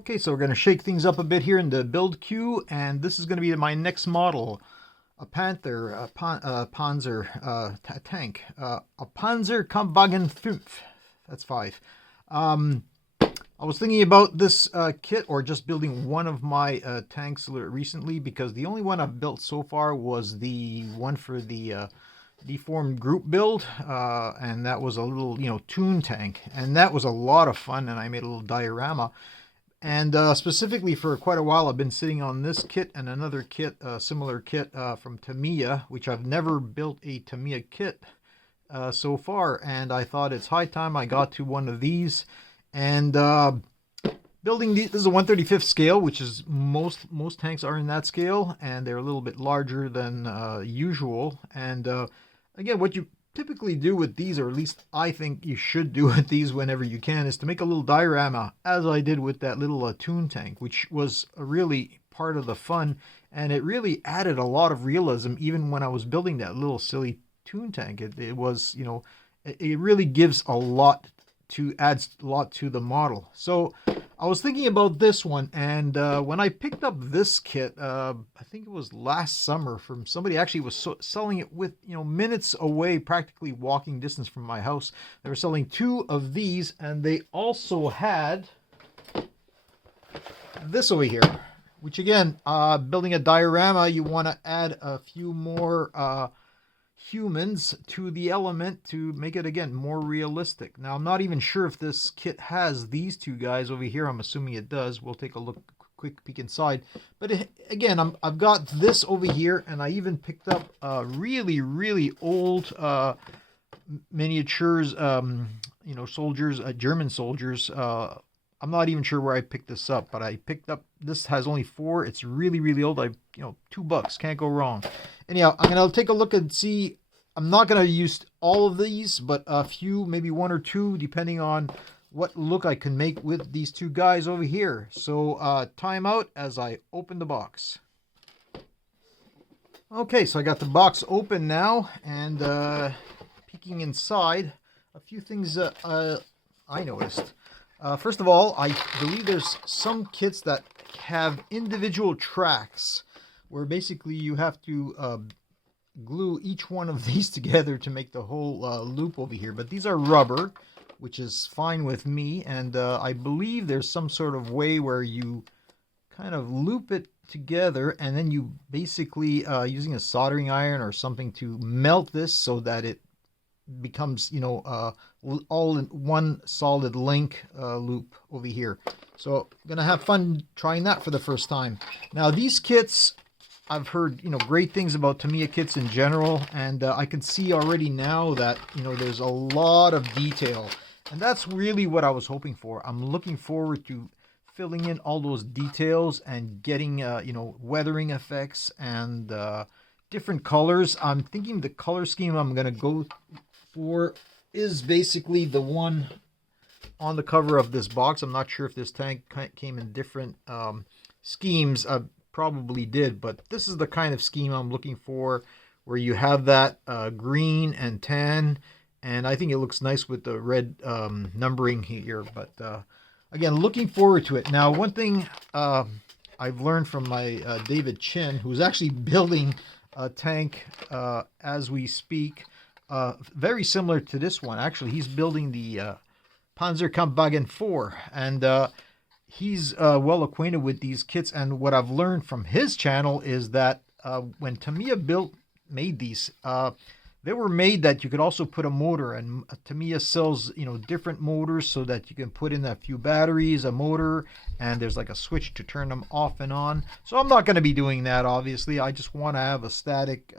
Okay, so we're going to shake things up a bit here in the build queue, and this is going to be my next model, a Panther Panzer tank, a PanzerKampfWagen 5. That's 5. I was thinking about this kit, or just building one of my tanks recently, because the only one I've built so far was the one for the deformed group build, and that was a little, toon tank, and that was a lot of fun, and I made a little diorama. And specifically for quite a while, I've been sitting on this kit and another kit, similar kit from Tamiya, which I've never built a Tamiya kit so far. And I thought it's high time I got to one of these. And building these, this is a 1/35th scale, which is most tanks are in that scale, and they're a little bit larger than usual. And again, what you typically do with these, or at least I think you should do with these whenever you can, is to make a little diorama, as I did with that little toon tank, which was really part of the fun, and it really added a lot of realism even when I was building that little silly toon tank. It was, it really gives a lot adds a lot to the model. So I was thinking about this one, and when I picked up this kit, I think it was last summer, from somebody actually was selling it with, minutes away, practically walking distance from my house. They were selling 2 of these, and they also had this over here, which again, building a diorama, you want to add a few more humans to the element to make it, again, more realistic. Now, I'm not even sure if this kit has these 2 guys over here. I'm assuming it does. We'll take a quick peek inside. But again, I've got this over here, and I even picked up really old miniatures, soldiers, German soldiers. I'm not even sure where I picked this up, but I picked up, this has only 4. It's really old. $2, can't go wrong. Anyhow, I'm going to take a look and see. I'm not going to use all of these, but a few, maybe 1 or 2, depending on what look I can make with these 2 guys over here. So time out as I open the box. Okay, so I got the box open now, and peeking inside, a few things I noticed. First of all, I believe there's some kits that have individual tracks, where basically you have to glue each one of these together to make the whole loop over here. But these are rubber, which is fine with me, and I believe there's some sort of way where you kind of loop it together, and then you basically, using a soldering iron or something, to melt this so that it becomes, all in one solid link loop over here. So I'm gonna have fun trying that for the first time. Now, these kits, I've heard great things about Tamiya kits in general, and I can see already now that there's a lot of detail, and that's really what I was hoping for. I'm looking forward to filling in all those details and getting weathering effects and different colors. I'm thinking the color scheme I'm gonna go for is basically the one on the cover of this box. I'm not sure if this tank came in different schemes. Probably did, but this is the kind of scheme I'm looking for, where you have that green and tan, and I think it looks nice with the red numbering here. But again, looking forward to it. Now, one thing I've learned from my David Chin, who's actually building a tank as we speak, very similar to this one. Actually, he's building the PanzerKampfWagen 4, and he's well acquainted with these kits. And what I've learned from his channel is that when Tamiya made these, they were made that you could also put a motor, and Tamiya sells different motors so that you can put in a few batteries, a motor, and there's like a switch to turn them off and on. So I'm not going to be doing that, obviously. I just want to have a static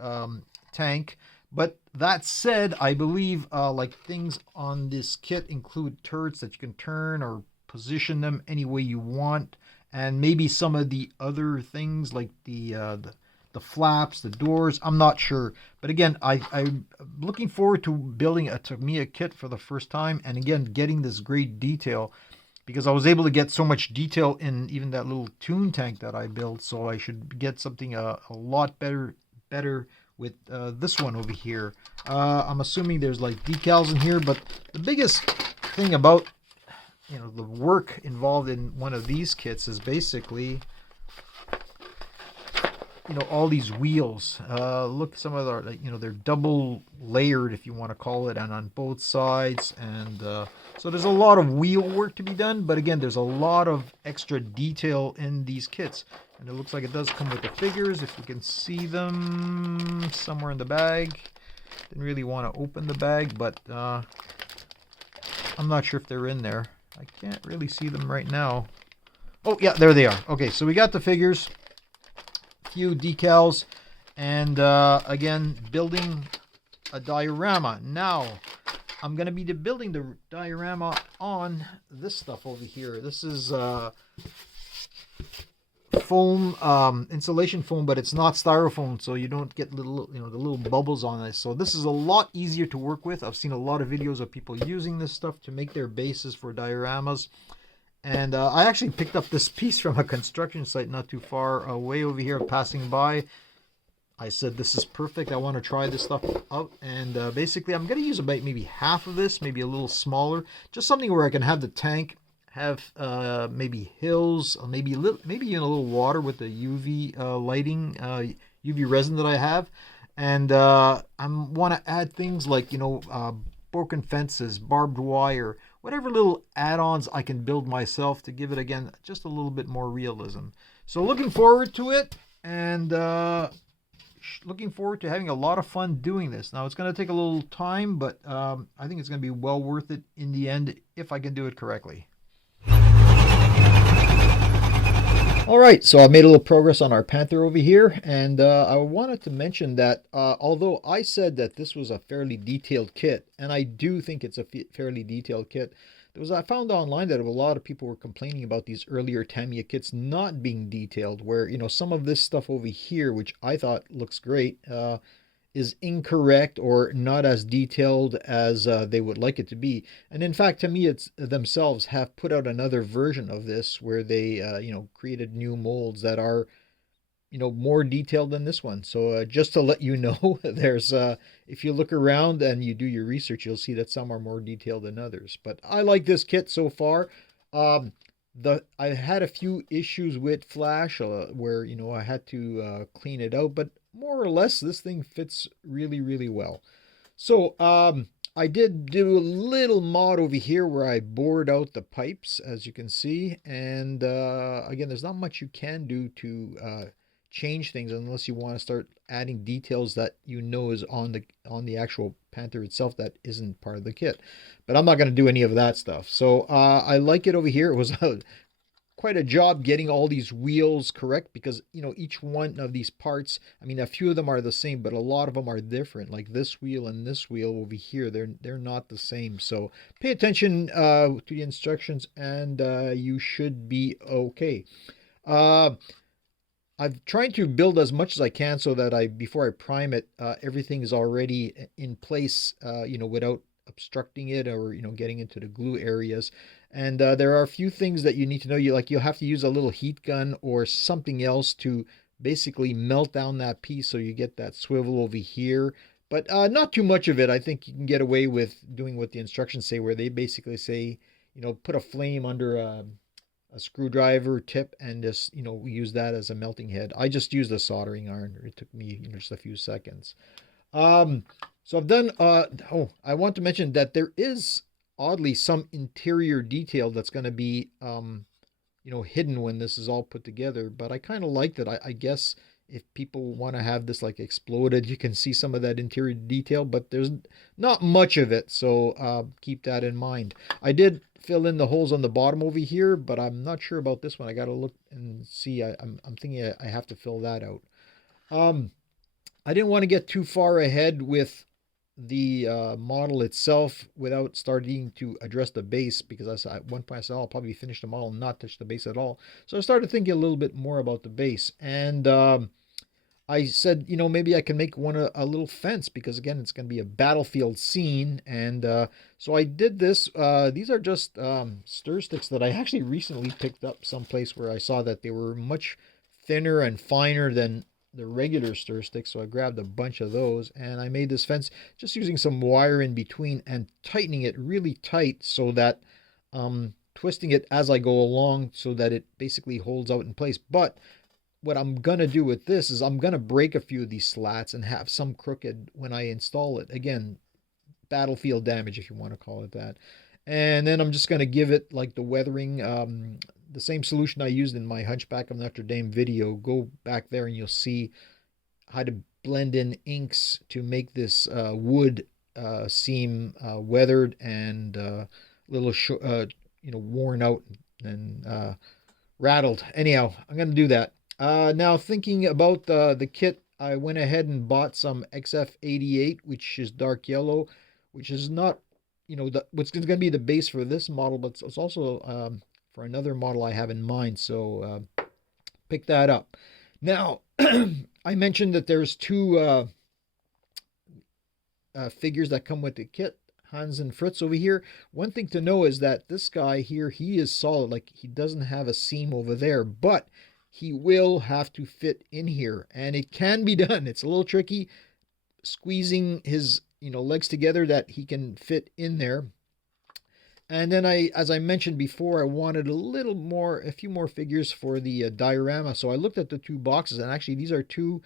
tank. But that said, I believe like things on this kit include turrets that you can turn or position them any way you want, and maybe some of the other things like the flaps, the doors. I'm not sure, but again, I'm looking forward to building a Tamiya kit for the first time, and again, getting this great detail, because I was able to get so much detail in even that little toon tank that I built. So I should get something a lot better with this one over here. I'm assuming there's like decals in here, but the biggest thing about the work involved in one of these kits is basically, all these wheels. Look, some of the, they're double layered, if you want to call it, and on both sides. And so there's a lot of wheel work to be done. But again, there's a lot of extra detail in these kits. And it looks like it does come with the figures, if you can see them somewhere in the bag. Didn't really want to open the bag, but I'm not sure if they're in there. I can't really see them right now. Oh, yeah, there they are. Okay, so we got the figures, few decals, and again, building a diorama. Now, I'm going to be building the diorama on this stuff over here. This is foam, insulation foam, but it's not styrofoam, so you don't get little, the little bubbles on this. So this is a lot easier to work with. I've seen a lot of videos of people using this stuff to make their bases for dioramas. And I actually picked up this piece from a construction site not too far away over here, passing by. I said, this is perfect. I want to try this stuff out. And basically, I'm going to use about maybe half of this, maybe a little smaller. Just something where I can have the tank, have maybe hills, maybe even a little water with the UV lighting, UV resin that I have. And I want to add things like, broken fences, barbed wire, whatever little add-ons I can build myself to give it, again, just a little bit more realism. So looking forward to it, and looking forward to having a lot of fun doing this. Now, it's going to take a little time, but I think it's going to be well worth it in the end if I can do it correctly. All right, so I've made a little progress on our Panther over here, and I wanted to mention that although I said that this was a fairly detailed kit, and I do think it's a fairly detailed kit, I found online that a lot of people were complaining about these earlier Tamiya kits not being detailed, where, some of this stuff over here, which I thought looks great, is incorrect or not as detailed as they would like it to be. And in fact, Tamiya themselves have put out another version of this where they, created new molds that are, more detailed than this one. So just to let you know, there's, if you look around and you do your research, you'll see that some are more detailed than others. But I like this kit so far. I had a few issues with Flash where, I had to clean it out, but more or less, this thing fits really, really well. So I did do a little mod over here where I bored out the pipes, as you can see. And again, there's not much you can do to change things unless you want to start adding details that is on the actual Panther itself that isn't part of the kit. But I'm not going to do any of that stuff. So I like it over here. It was quite a job getting all these wheels correct, because each one of these parts, a few of them are the same, but a lot of them are different. Like this wheel and this wheel over here, they're not the same. So pay attention to the instructions, and you should be okay. I'm trying to build as much as I can so that before I prime it, everything is already in place, without obstructing it or getting into the glue areas. And there are a few things that you need to know. You'll have to use a little heat gun or something else to basically melt down that piece so you get that swivel over here. But not too much of it. I think you can get away with doing what the instructions say, where they basically say, put a flame under a screwdriver tip and just, use that as a melting head. I just used a soldering iron. It took me just a few seconds. So I've done, I want to mention that there is oddly some interior detail that's going to be, hidden when this is all put together. But I kind of like that. I guess if people want to have this like exploded, you can see some of that interior detail, but there's not much of it. So keep that in mind. I did fill in the holes on the bottom over here, but I'm not sure about this one. I got to look and see. I'm thinking I have to fill that out. I didn't want to get too far ahead with the model itself without starting to address the base, because at one point I said, I'll probably finish the model and not touch the base at all. So I started thinking a little bit more about the base, and I said, maybe I can make one a little fence, because again, it's going to be a battlefield scene. And so I did this. These are just stir sticks that I actually recently picked up someplace where I saw that they were much thinner and finer than the regular stir sticks. So I grabbed a bunch of those, and I made this fence just using some wire in between and tightening it really tight so that twisting it as I go along so that it basically holds out in place. But what I'm gonna do with this is I'm gonna break a few of these slats and have some crooked when I install it. Again, battlefield damage, if you want to call it that. And then I'm just gonna give it like the weathering, the same solution I used in my Hunchback of Notre Dame video. Go back there and you'll see how to blend in inks to make this wood seem weathered and little worn out and rattled. Anyhow, I'm gonna do that. Now thinking about the kit, I went ahead and bought some XF88, which is dark yellow, which is not, what's going to be the base for this model, but it's also for another model I have in mind. So pick that up. Now, I mentioned that there's two figures that come with the kit, Hans and Fritz over here. One thing to know is that this guy here, he is solid. Like, he doesn't have a seam over there, but he will have to fit in here, and it can be done. It's a little tricky squeezing his legs together that he can fit in there. And then as I mentioned before, I wanted a few more figures for the diorama. So I looked at the two boxes, and actually these are two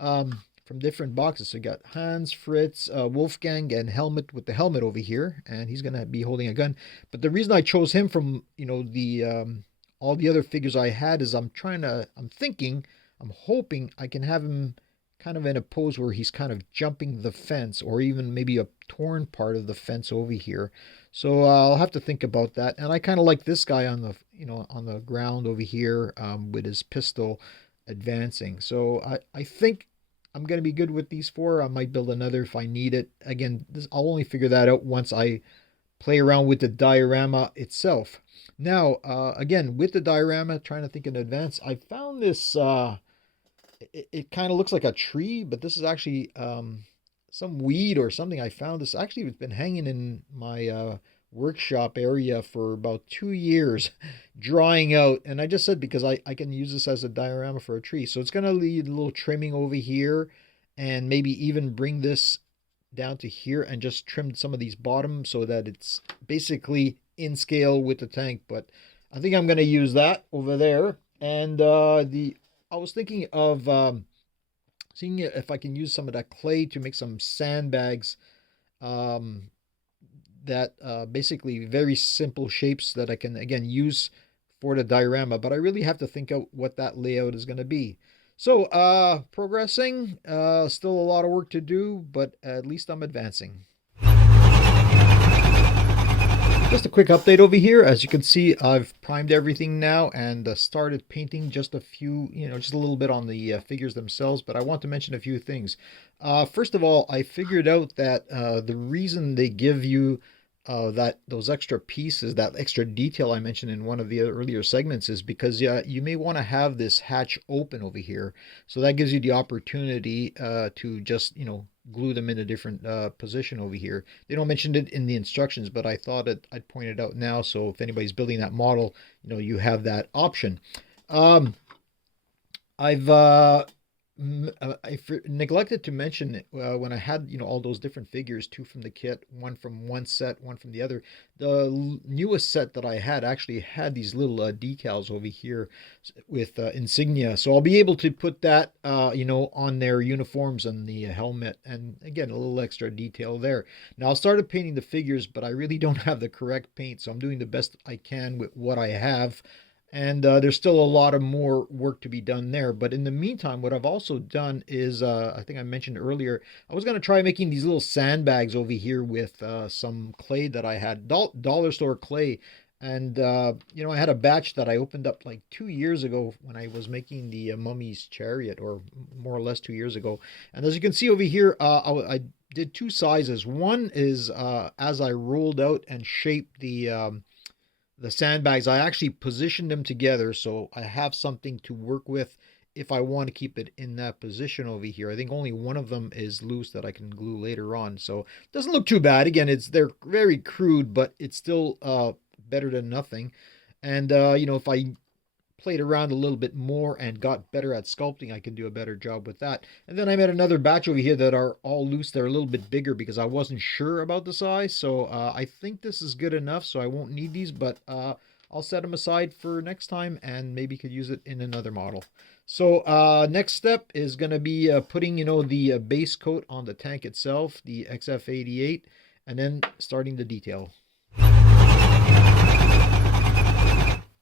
from different boxes. So you got Hans, Fritz, Wolfgang, and Helmut with the helmet over here, and he's gonna be holding a gun. But the reason I chose him from the all the other figures I had is I'm hoping I can have him kind of in a pose where he's kind of jumping the fence, or even maybe a torn part of the fence over here. So I'll have to think about that. And I kind of like this guy on the ground over here with his pistol advancing. So I think I'm going to be good with these four. I might build another if I need it. Again, I'll only figure that out once I play around with the diorama itself. Now, again, with the diorama, trying to think in advance, I found this, it kind of looks like a tree, but this is actually some weed or something. I found this, actually, it's been hanging in my workshop area for about 2 years, drying out. And I just said, because I can use this as a diorama for a tree. So it's going to leave a little trimming over here, and maybe even bring this down to here and just trim some of these bottoms so that it's basically in scale with the tank. But I think I'm going to use that over there. And I was thinking of seeing if I can use some of that clay to make some sandbags that basically very simple shapes that I can again use for the diorama. But I really have to think out what that layout is going to be. So progressing, still a lot of work to do, but at least I'm advancing. Just a quick update over here. As you can see, I've primed everything now and started painting just a few, just a little bit on the figures themselves, but I want to mention a few things. First of all, I figured out that the reason they give you those extra pieces, that extra detail I mentioned in one of the earlier segments, is because you may want to have this hatch open over here. So that gives you the opportunity to just, glue them in a different position over here. They don't mention it in the instructions, but I thought I'd point it out now. So if anybody's building that model, you have that option. I neglected to mention when I had all those different figures, two from the kit, one from one set, one from the other. The newest set that I had actually had these little decals over here with insignia, so I'll be able to put that on their uniforms and the helmet, and again a little extra detail there. Now I started painting the figures, but I really don't have the correct paint, so I'm doing the best I can with what I have. And there's still a lot of more work to be done there. But in the meantime, what I've also done is, I think I mentioned earlier, I was going to try making these little sandbags over here with some clay that I had, dollar store clay. And, I had a batch that I opened up like 2 years ago when I was making the Mummy's Chariot, or more or less 2 years ago. And as you can see over here, I did two sizes. One is as I rolled out and shaped the sandbags, I actually positioned them together so I have something to work with if I want to keep it in that position over here. I think only one of them is loose that I can glue later on, so it doesn't look too bad. Again, they're very crude, but it's still better than nothing. And if I played around a little bit more and got better at sculpting, I can do a better job with that. And then I made another batch over here that are all loose. They're a little bit bigger because I wasn't sure about the size. So I think this is good enough, so I won't need these, but I'll set them aside for next time and maybe could use it in another model. So next step is going to be putting, the base coat on the tank itself, the XF88, and then starting the detail.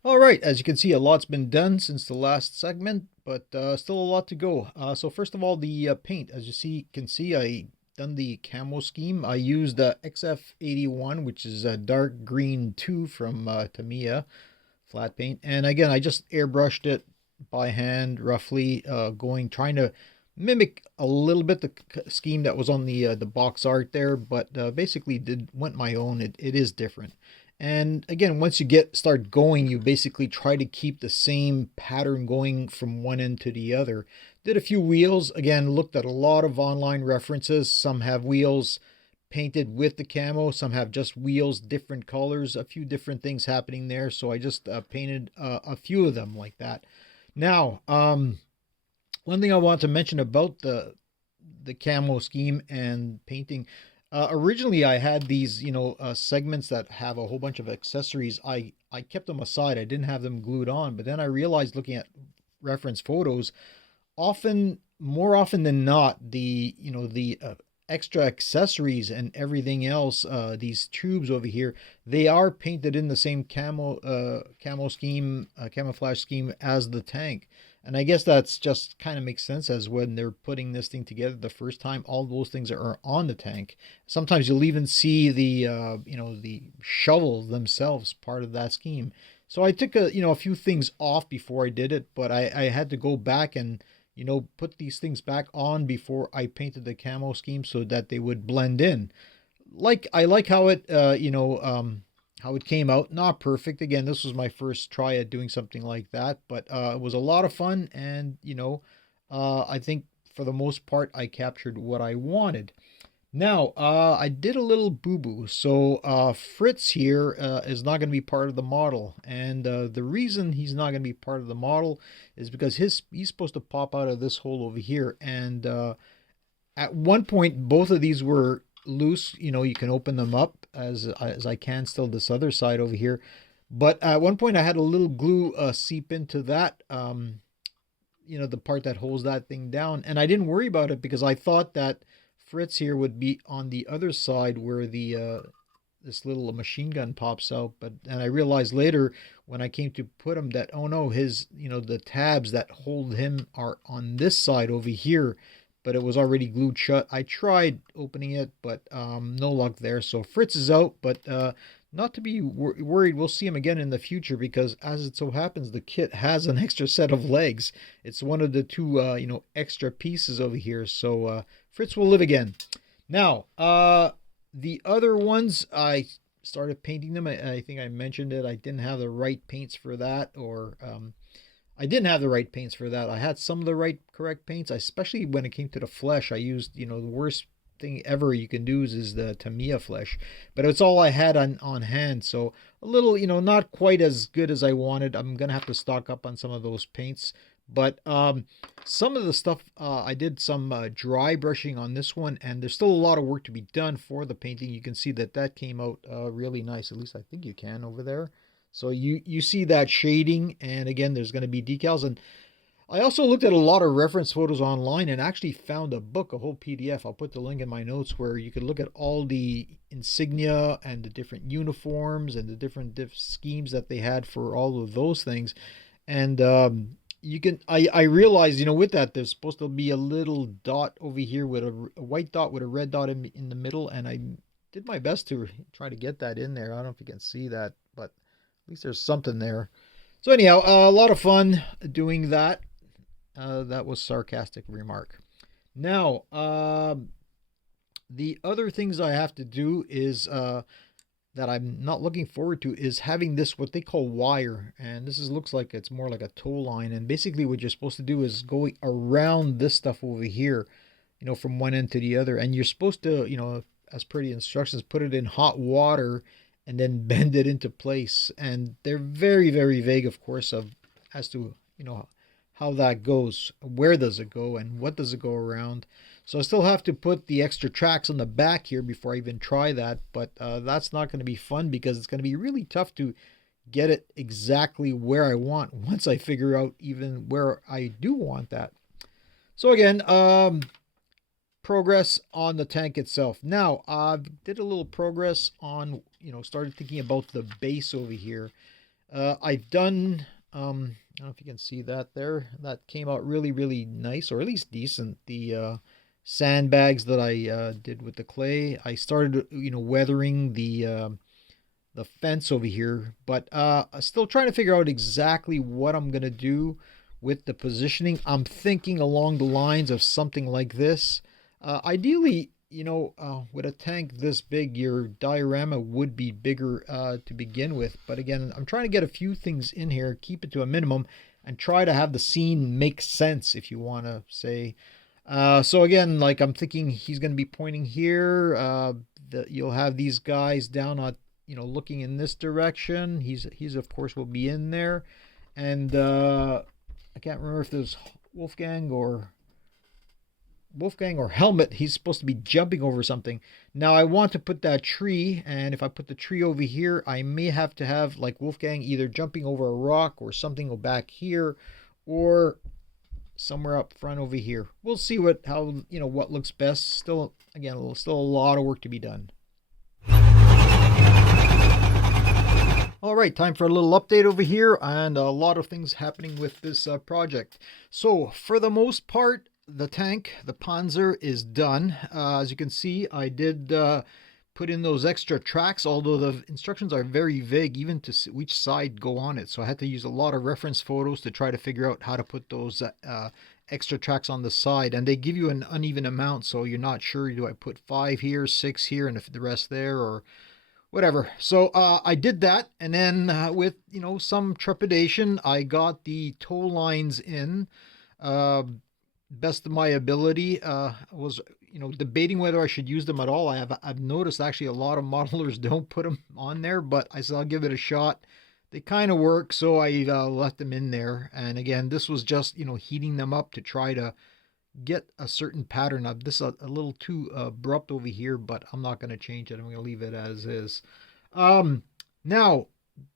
All right, as you can see, a lot's been done since the last segment, but still a lot to go. So first of all, the paint. As you can see, I done the camo scheme. I used the XF81, which is a dark green 2 from Tamiya flat paint. And again, I just airbrushed it by hand, roughly, trying to mimic a little bit the scheme that was on the box art there, but basically went my own. It is different. And again, once you start going, you basically try to keep the same pattern going from one end to the other. Did a few wheels. Again, looked at a lot of online references. Some have wheels painted with the camo. Some have just wheels, different colors, a few different things happening there. So I just painted a few of them like that. Now, one thing I want to mention about the camo scheme and painting. Originally, I had these, segments that have a whole bunch of accessories. I kept them aside. I didn't have them glued on. But then I realized, looking at reference photos, more often than not, the extra accessories and everything else, these tubes over here, they are painted in the same camo scheme, camouflage scheme as the tank. And I guess that's just kind of makes sense, as when they're putting this thing together the first time, all those things are on the tank. Sometimes you'll even see the, the shovels themselves part of that scheme. So I took a few things off before I did it, but I had to go back and, put these things back on before I painted the camo scheme so that they would blend in. I like how it, how it came out. Not perfect. Again, this was my first try at doing something like that, but it was a lot of fun, and I think for the most part I captured what I wanted. Now, I did a little boo-boo. So Fritz here is not going to be part of the model, and the reason he's not going to be part of the model is because he's supposed to pop out of this hole over here, and at one point both of these were loose. You can open them up as I can still this other side over here, but at one point I had a little glue seep into that the part that holds that thing down, and I didn't worry about it because I thought that Fritz here would be on the other side where the this little machine gun pops out, and I realized later when I came to put him that, oh no, his the tabs that hold him are on this side over here, but it was already glued shut. I tried opening it, but no luck there. So Fritz is out, but not to be worried. We'll see him again in the future, because as it so happens, the kit has an extra set of legs. It's one of the two, extra pieces over here. So Fritz will live again. Now, the other ones, I started painting them. I think I mentioned it. I didn't have the right paints for that, or I didn't have the right paints for that. I had some of the correct paints, especially when it came to the flesh. I used, the worst thing ever you can do is the Tamiya flesh, but it's all I had on hand. So a little, not quite as good as I wanted. I'm going to have to stock up on some of those paints. But some of the stuff, I did some dry brushing on this one, and there's still a lot of work to be done for the painting. You can see that came out really nice. At least I think you can over there. So you see that shading, and again, there's going to be decals. And I also looked at a lot of reference photos online and actually found a book, a whole PDF. I'll put the link in my notes, where you could look at all the insignia and the different uniforms and the different schemes that they had for all of those things. And I realized, with that, there's supposed to be a little dot over here with a white dot with a red dot in the middle, and I did my best to try to get that in there. I don't know if you can see that, but at least there's something there. So anyhow, a lot of fun doing that. That was sarcastic remark. Now, the other things I have to do is that I'm not looking forward to is having this, what they call wire. And this looks like it's more like a tow line. And basically what you're supposed to do is go around this stuff over here, from one end to the other. And you're supposed to, as per the instructions, put it in hot water and then bend it into place. And they're very, very vague, of course, of as to, you know, how that goes. Where does it go and what does it go around? So I still have to put the extra tracks on the back here before I even try that, but that's not going to be fun because it's going to be really tough to get it exactly where I want once I figure out even where I do want that. So again, progress on the tank itself. Now, I did a little progress on, started thinking about the base over here. I've done, I don't know if you can see that there. That came out really, really nice, or at least decent. The sandbags that I did with the clay. I started, weathering the fence over here, but still trying to figure out exactly what I'm gonna do with the positioning. I'm thinking along the lines of something like this. Ideally, with a tank this big, your diorama would be bigger to begin with. But again, I'm trying to get a few things in here, keep it to a minimum, and try to have the scene make sense, if you want to say. So again, like I'm thinking he's going to be pointing here. You'll have these guys down on, looking in this direction. He's of course will be in there, and I can't remember if there's Wolfgang or Helmet. He's supposed to be jumping over something. Now I want to put that tree, and if I put the tree over here, I may have to have like Wolfgang either jumping over a rock or something back here, or somewhere up front over here. We'll see what looks best. Still, again, still a lot of work to be done. All right, time for a little update over here, and a lot of things happening with this project. So for the most part, the tank, the Panzer, is done. As you can see, I did put in those extra tracks, although the instructions are very vague even to which side go on it. So I had to use a lot of reference photos to try to figure out how to put those extra tracks on the side. And they give you an uneven amount, so you're not sure, do I put 5 here, 6 here, and if the rest there, or whatever. So I did that, and then with some trepidation, I got the tow lines in. Best of my ability. Was debating whether I should use them at all. I've noticed actually a lot of modelers don't put them on there, but I said I'll give it a shot. They kind of work, so I left them in there. And again, this was just heating them up to try to get a certain pattern up. This is a little too abrupt over here, but I'm not going to change it. I'm going to leave it as is. Now,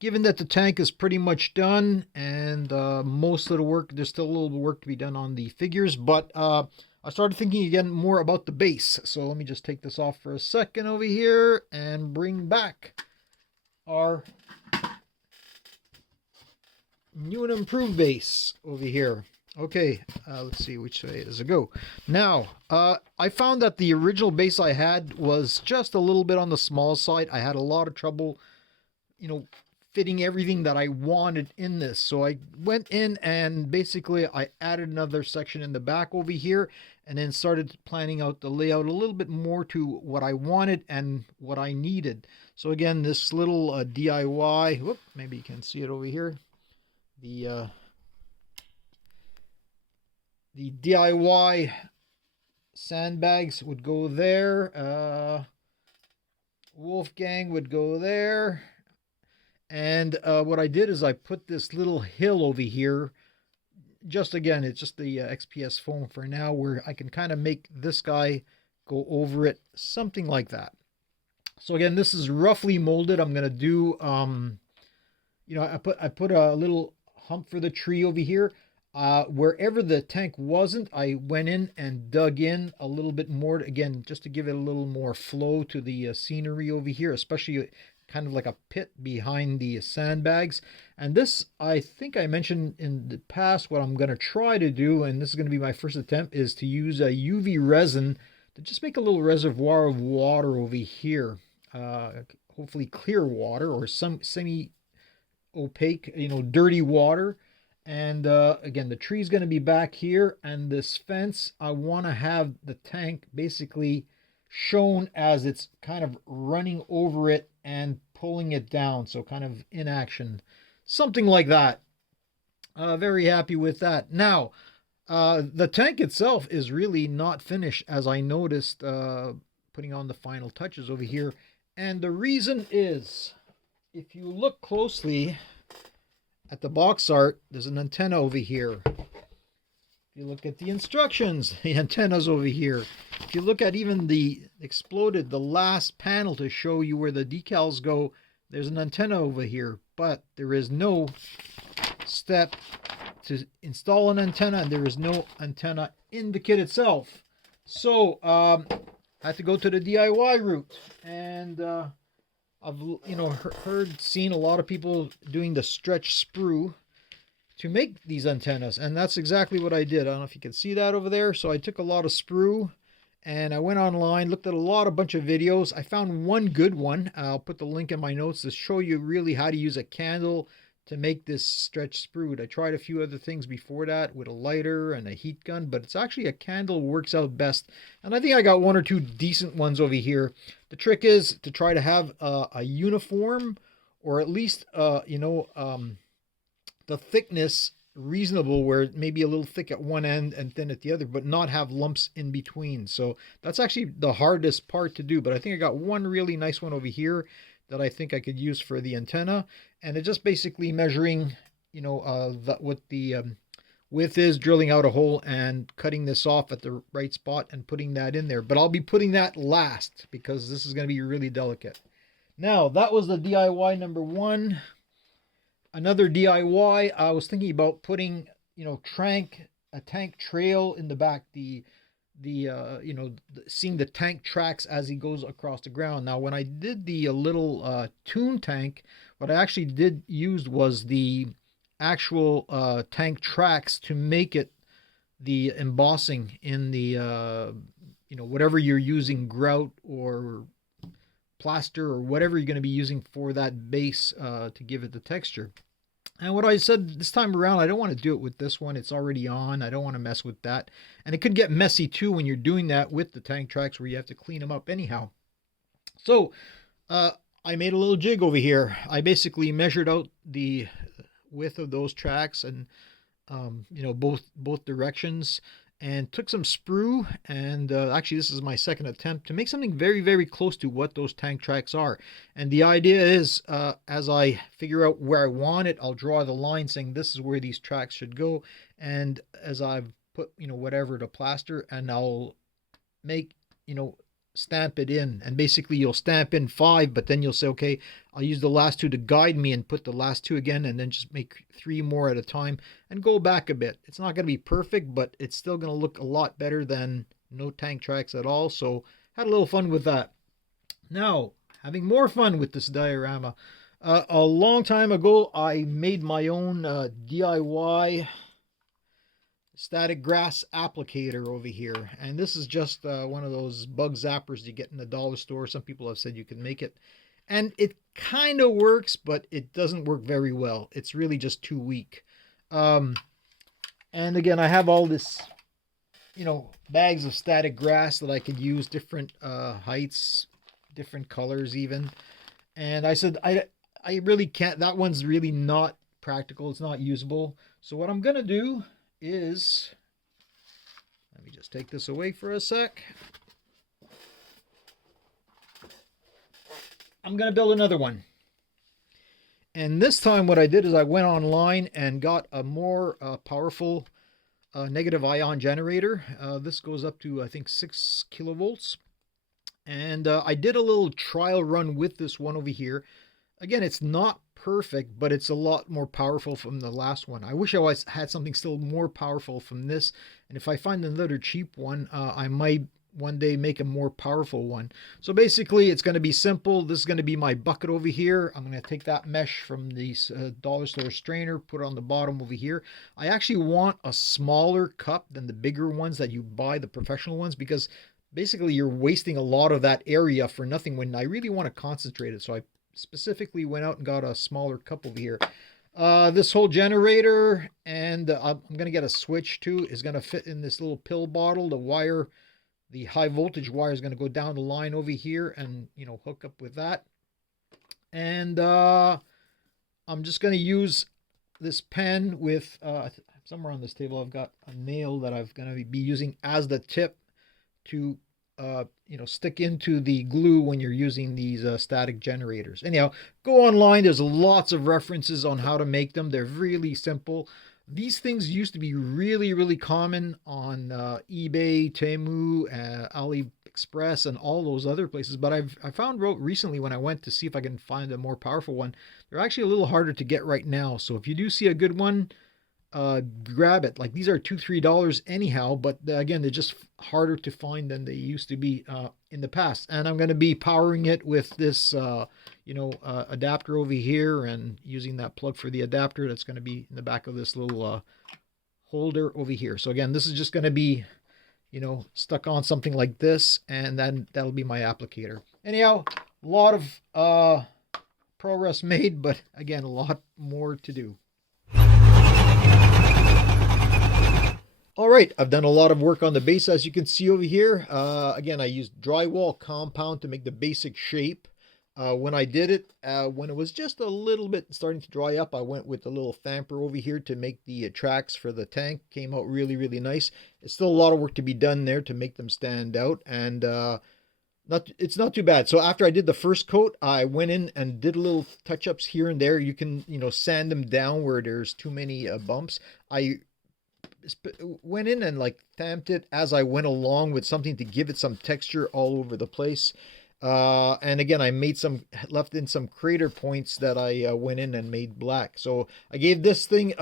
given that the tank is pretty much done, and most of the work, there's still a little work to be done on the figures, but I started thinking again more about the base. So let me just take this off for a second over here and bring back our new and improved base over here. Okay, let's see which way does it go. Now, I found that the original base I had was just a little bit on the small side. I had a lot of trouble, fitting everything that I wanted in this. So I went in and basically I added another section in the back over here, and then started planning out the layout a little bit more to what I wanted and what I needed. So again, this little DIY, whoop, maybe you can see it over here. The DIY sandbags would go there. Wolfgang would go there. And what I did is I put this little hill over here. Just again, it's just the XPS foam for now, where I can kind of make this guy go over it, something like that. So again, this is roughly molded. I'm gonna do, I put a little hump for the tree over here. Wherever the tank wasn't, I went in and dug in a little bit more, again, just to give it a little more flow to the scenery over here, especially kind of like a pit behind the sandbags. And this, I think I mentioned in the past, what I'm going to try to do, and this is going to be my first attempt, is to use a UV resin to just make a little reservoir of water over here. Hopefully clear water, or some semi-opaque, dirty water. And again, the tree's going to be back here, and this fence, I want to have the tank basically shown as it's kind of running over it and pulling it down, so kind of in action, something like that. Very happy with that. Now, the tank itself is really not finished, as I noticed putting on the final touches over here, and the reason is, if you look closely at the box art, there's an antenna over here. If you look at the instructions, the antenna's over here. If you look at even the last panel to show you where the decals go, there's an antenna over here, but there is no step to install an antenna, and there is no antenna in the kit itself. So I had to go to the DIY route, and I've seen a lot of people doing the stretch sprue to make these antennas, and that's exactly what I did. I don't know if you can see that over there. So I took a lot of sprue, and I went online, looked at a bunch of videos. I found one good one. I'll put the link in my notes to show you really how to use a candle to make this stretch sprue. I tried a few other things before that with a lighter and a heat gun, but it's actually a candle works out best. And I think I got one or two decent ones over here. The trick is to try to have a uniform, or at least the thickness reasonable, where it may be a little thick at one end and thin at the other, but not have lumps in between. So that's actually the hardest part to do. But I think I got one really nice one over here that I think I could use for the antenna. And it's just basically measuring, what the width is, drilling out a hole and cutting this off at the right spot and putting that in there. But I'll be putting that last because this is going to be really delicate. Now, that was the DIY number one. Another DIY, I was thinking about putting, a tank trail in the back, seeing the tank tracks as he goes across the ground. Now, when I did the little Toon Tank, what I actually did use was the actual tank tracks to make it the embossing in the, whatever you're using, grout or plaster or whatever you're going to be using for that base to give it the texture. And what I said this time around, I don't want to do it with this one. It's already on. I don't want to mess with that. And it could get messy too when you're doing that with the tank tracks, where you have to clean them up anyhow. So I made a little jig over here. I basically measured out the width of those tracks and both directions, and took some sprue, and actually this is my second attempt to make something very, very close to what those tank tracks are. And the idea is, as I figure out where I want it, I'll draw the line saying this is where these tracks should go. And as I've put, whatever to plaster, and I'll make, stamp it in. And basically you'll stamp in 5, but then you'll say, okay, I'll use the last 2 to guide me and put the last 2 again, and then just make 3 more at a time and go back a bit. It's not going to be perfect, but it's still going to look a lot better than no tank tracks at all. So had a little fun with that. Now, having more fun with this diorama. A long time ago, I made my own DIY static grass applicator over here, and this is just one of those bug zappers you get in the dollar store. Some people have said you can make it, and it kind of works, but it doesn't work very well. It's really just too weak. And again, I have all this bags of static grass that I could use, different heights, different colors even. And I said I really can't, that one's really not practical, it's not usable. So what I'm gonna do is, let me just take this away for a sec. I'm going to build another one. And this time what I did is I went online and got a more powerful negative ion generator. This goes up to, I think, 6 kilovolts. And I did a little trial run with this one over here. Again, it's not perfect, but it's a lot more powerful from the last one. I wish I had something still more powerful from this, and if I find another cheap one, I might one day make a more powerful one. So basically it's going to be simple. This is going to be my bucket over here. I'm going to take that mesh from the dollar store strainer, put it on the bottom over here. I actually want a smaller cup than the bigger ones that you buy, the professional ones, because basically you're wasting a lot of that area for nothing when I really want to concentrate it. So I specifically went out and got a smaller cup over here. This whole generator, and I'm going to get a switch too, is going to fit in this little pill bottle. The wire, the high voltage wire, is going to go down the line over here and, hook up with that. And I'm just going to use this pen with, somewhere on this table I've got a nail that I'm going to be using as the tip to stick into the glue when you're using these static generators. Anyhow, go online. There's lots of references on how to make them. They're really simple. These things used to be really, really common on eBay, Temu, AliExpress, and all those other places. But I found recently when I went to see if I can find a more powerful one, they're actually a little harder to get right now. So if you do see a good one, grab it. Like these are $2-3 anyhow, but again, they're just harder to find than they used to be in the past. And I'm going to be powering it with this adapter over here, and using that plug for the adapter that's going to be in the back of this little holder over here. So again, this is just going to be stuck on something like this, and then that'll be my applicator. Anyhow, a lot of progress made, but again, a lot more to do. All right, I've done a lot of work on the base, as you can see over here. Again, I used drywall compound to make the basic shape. When I did it, when it was just a little bit starting to dry up, I went with a little famper over here to make the tracks for the tank. Came out really, really nice. It's still a lot of work to be done there to make them stand out, and it's not too bad. So after I did the first coat, I went in and did a little touch-ups here and there. You can, sand them down where there's too many bumps. I went in and like tamped it as I went along with something to give it some texture all over the place. And again, I left in some crater points that I went in and made black. So I gave this thing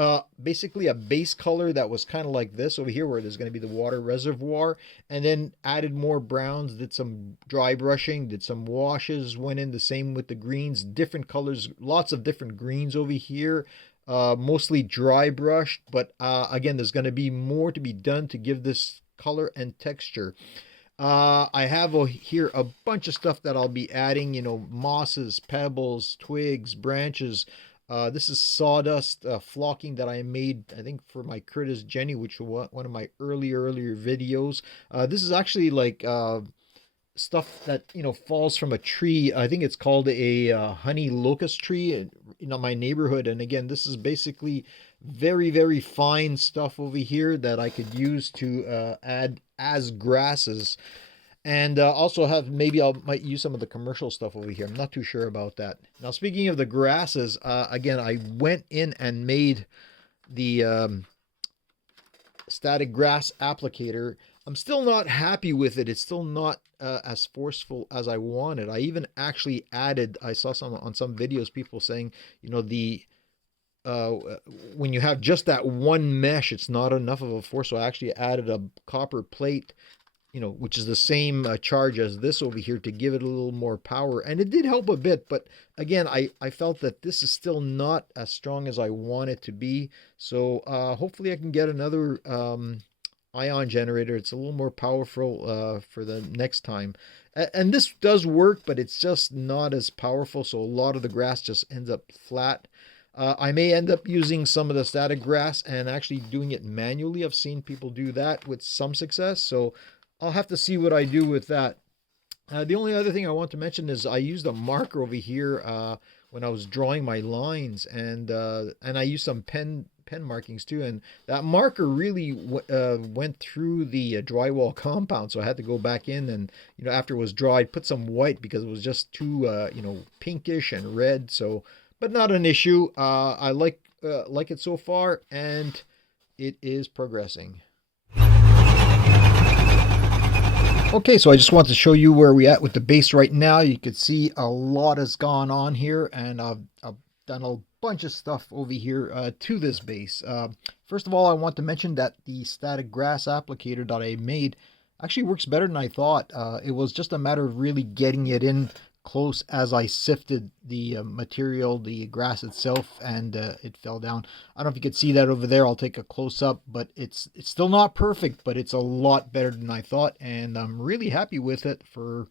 basically a base color that was kind of like this over here, where there's going to be the water reservoir, and then added more browns, did some dry brushing, did some washes, went in the same with the greens, different colors, lots of different greens over here. Mostly dry brushed, but again, there's going to be more to be done to give this color and texture. I have here a bunch of stuff that I'll be adding, mosses, pebbles, twigs, branches. This is sawdust flocking that I made, I think, for my Curtis Jenny, which was one of my earlier videos. This is actually like stuff that falls from a tree. I think it's called a honey locust tree in my neighborhood. And again, this is basically very, very fine stuff over here that I could use to add as grasses. And also maybe might use some of the commercial stuff over here. I'm not too sure about that. Now, speaking of the grasses, again, I went in and made the static grass applicator. I'm still not happy with it. It's still not as forceful as I wanted. I even actually added, I saw on some videos, people saying, when you have just that one mesh, it's not enough of a force. So I actually added a copper plate, which is the same charge as this over here, to give it a little more power. And it did help a bit, but again, I felt that this is still not as strong as I want it to be. So hopefully I can get another ion generator. It's a little more powerful for the next time. And this does work, but it's just not as powerful. So a lot of the grass just ends up flat. I may end up using some of the static grass and actually doing it manually. I've seen people do that with some success. So I'll have to see what I do with that. The only other thing I want to mention is I used a marker over here when I was drawing my lines, and I used some pen markings too, and that marker really went through the drywall compound, so I had to go back in and after it was dried, put some white because it was just too pinkish and red. So, but not an issue. I like it so far, and it is progressing. Okay, so I just want to show you where we're at with the base right now. You can see a lot has gone on here, and I've done a bunch of stuff over here to this base. First of all, I want to mention that the static grass applicator that I made actually works better than I thought. It was just a matter of really getting it in close as I sifted the material, the grass itself, and it fell down. I don't know if you could see that over there. I'll take a close up, but it's still not perfect, but it's a lot better than I thought, and I'm really happy with it for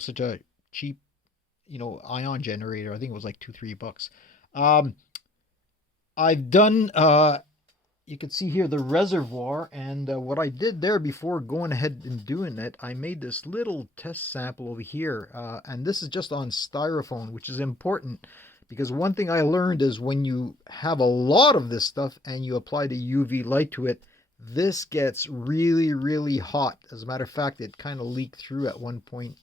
such a cheap ion generator. I think it was like $2-3. I've done you can see here the reservoir, and what I did there before going ahead and doing it, I made this little test sample over here, and this is just on styrofoam, which is important because one thing I learned is when you have a lot of this stuff and you apply the UV light to it, This gets really, really hot. As a matter of fact, it kind of leaked through at one point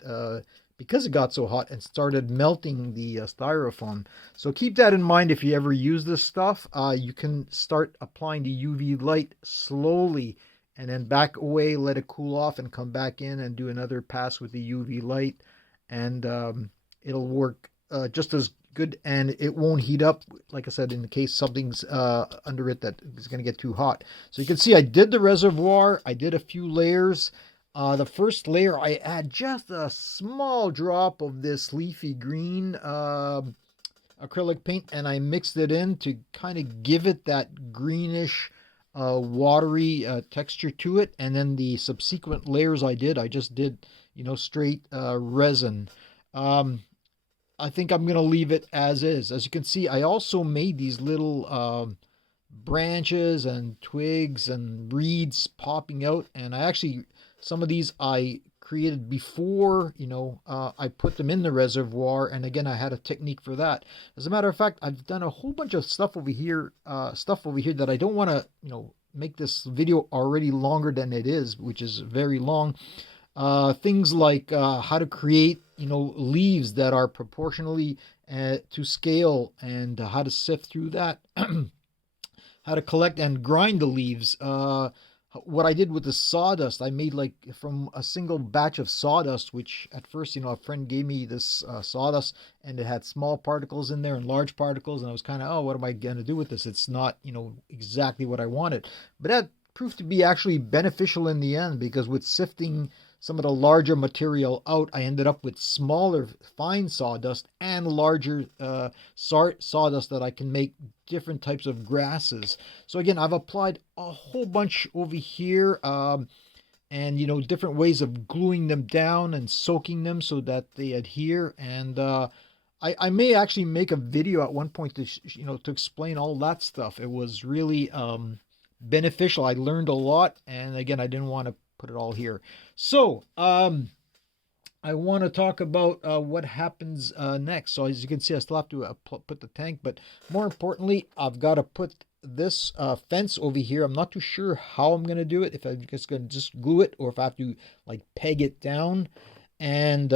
because it got so hot and started melting the styrofoam. So keep that in mind if you ever use this stuff. You can start applying the UV light slowly and then back away, let it cool off, and come back in and do another pass with the UV light. And it'll work just as good, and it won't heat up, like I said, in the case something's under it that is going to get too hot. So you can see I did the reservoir. I did a few layers. The first layer, I add just a small drop of this leafy green acrylic paint, and I mixed it in to kind of give it that greenish watery texture to it. And then the subsequent layers I just did, straight resin. I think I'm going to leave it as is. As you can see, I also made these little branches and twigs and reeds popping out. And I actually, some of these I created before, I put them in the reservoir. And again, I had a technique for that. As a matter of fact, I've done a whole bunch of stuff over here that I don't want to, make this video already longer than it is, which is very long. Things like how to create, leaves that are proportionally to scale, and how to sift through that, how to collect and grind the leaves. What I did with the sawdust, I made like from a single batch of sawdust, which at first, a friend gave me this sawdust, and it had small particles in there and large particles, and I was kind of, oh, what am I going to do with this? It's not, exactly what I wanted. But that proved to be actually beneficial in the end, because with sifting some of the larger material out, I ended up with smaller fine sawdust and larger sawdust that I can make different types of grasses. So again, I've applied a whole bunch over here, and different ways of gluing them down and soaking them so that they adhere. And I may actually make a video at one point to to explain all that stuff. It was really beneficial. I learned a lot, and again, I didn't want to put it all here. So I want to talk about what happens next. So as you can see, I still have to put the tank, but more importantly, I've got to put this fence over here. I'm not too sure how I'm going to do it, if I'm just going to just glue it, or if I have to like peg it down, and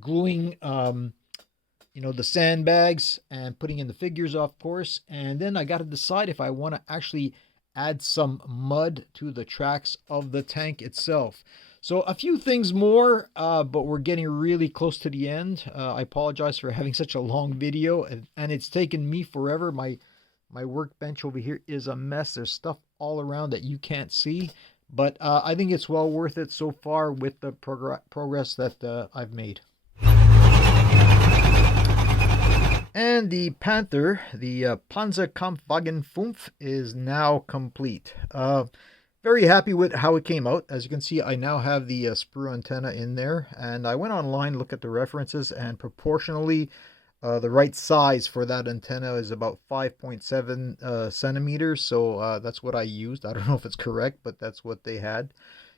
gluing the sandbags and putting in the figures, of course. And then I got to decide if I want to actually add some mud to the tracks of the tank itself. So a few things more, but we're getting really close to the end. I apologize for having such a long video, and it's taken me forever. My workbench over here is a mess. There's stuff all around that you can't see, but I think it's well worth it so far with the progress that I've made. And the Panther, the PanzerKampfWagen 5, is now complete. Very happy with how it came out. As you can see, I now have the sprue antenna in there, and I went online, looked at the references, and proportionally, the right size for that antenna is about 5.7 centimeters. So that's what I used. I don't know if it's correct, but that's what they had.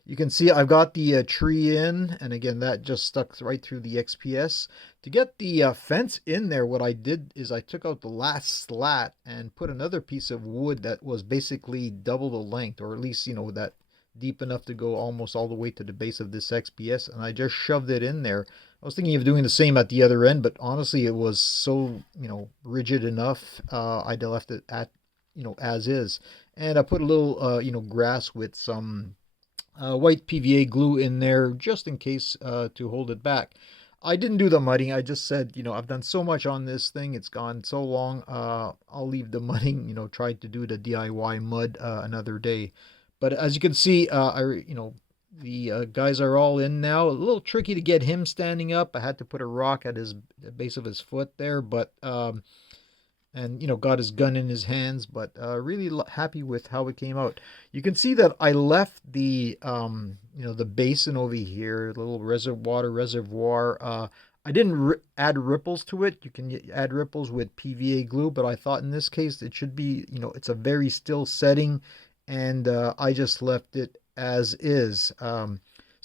You can see I've got the tree in, and again, that just stuck right through the XPS. To get the fence in there, what I did is I took out the last slat and put another piece of wood that was basically double the length, or at least, that deep enough to go almost all the way to the base of this XPS, and I just shoved it in there. I was thinking of doing the same at the other end, but honestly, it was so, rigid enough. I left it at, as is. And I put a little, grass with some white PVA glue in there just in case to hold it back. I didn't do the mudding. I just said, I've done so much on this thing. It's gone so long. I'll leave the mudding, try to do the DIY mud another day. But as you can see, the guys are all in now. A little tricky to get him standing up. I had to put a rock at the base of his foot there, but and got his gun in his hands, but really happy with how it came out. You can see that I left the the basin over here, a little reservoir. I didn't add ripples to it. You can add ripples with PVA glue, but I thought in this case it should be, it's a very still setting, and I just left it as is. So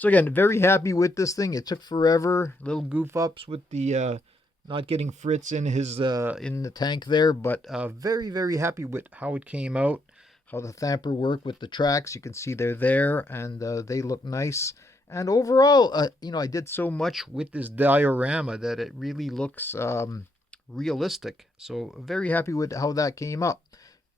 again, very happy with this thing. It took forever, little goof ups with the not getting Fritz in his in the tank there, but very happy with how it came out, how the Thamper work with the tracks. You can see they're there, and they look nice. And overall, I did so much with this diorama that it really looks realistic. So very happy with how that came up.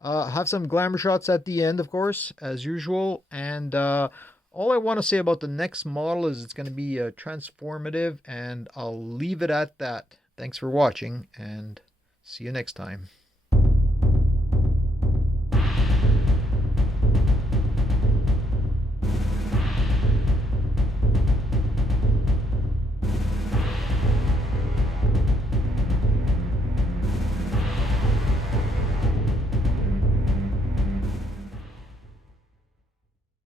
Have some glamour shots at the end, of course, as usual. And all I want to say about the next model is it's going to be transformative, and I'll leave it at that. Thanks for watching, and see you next time.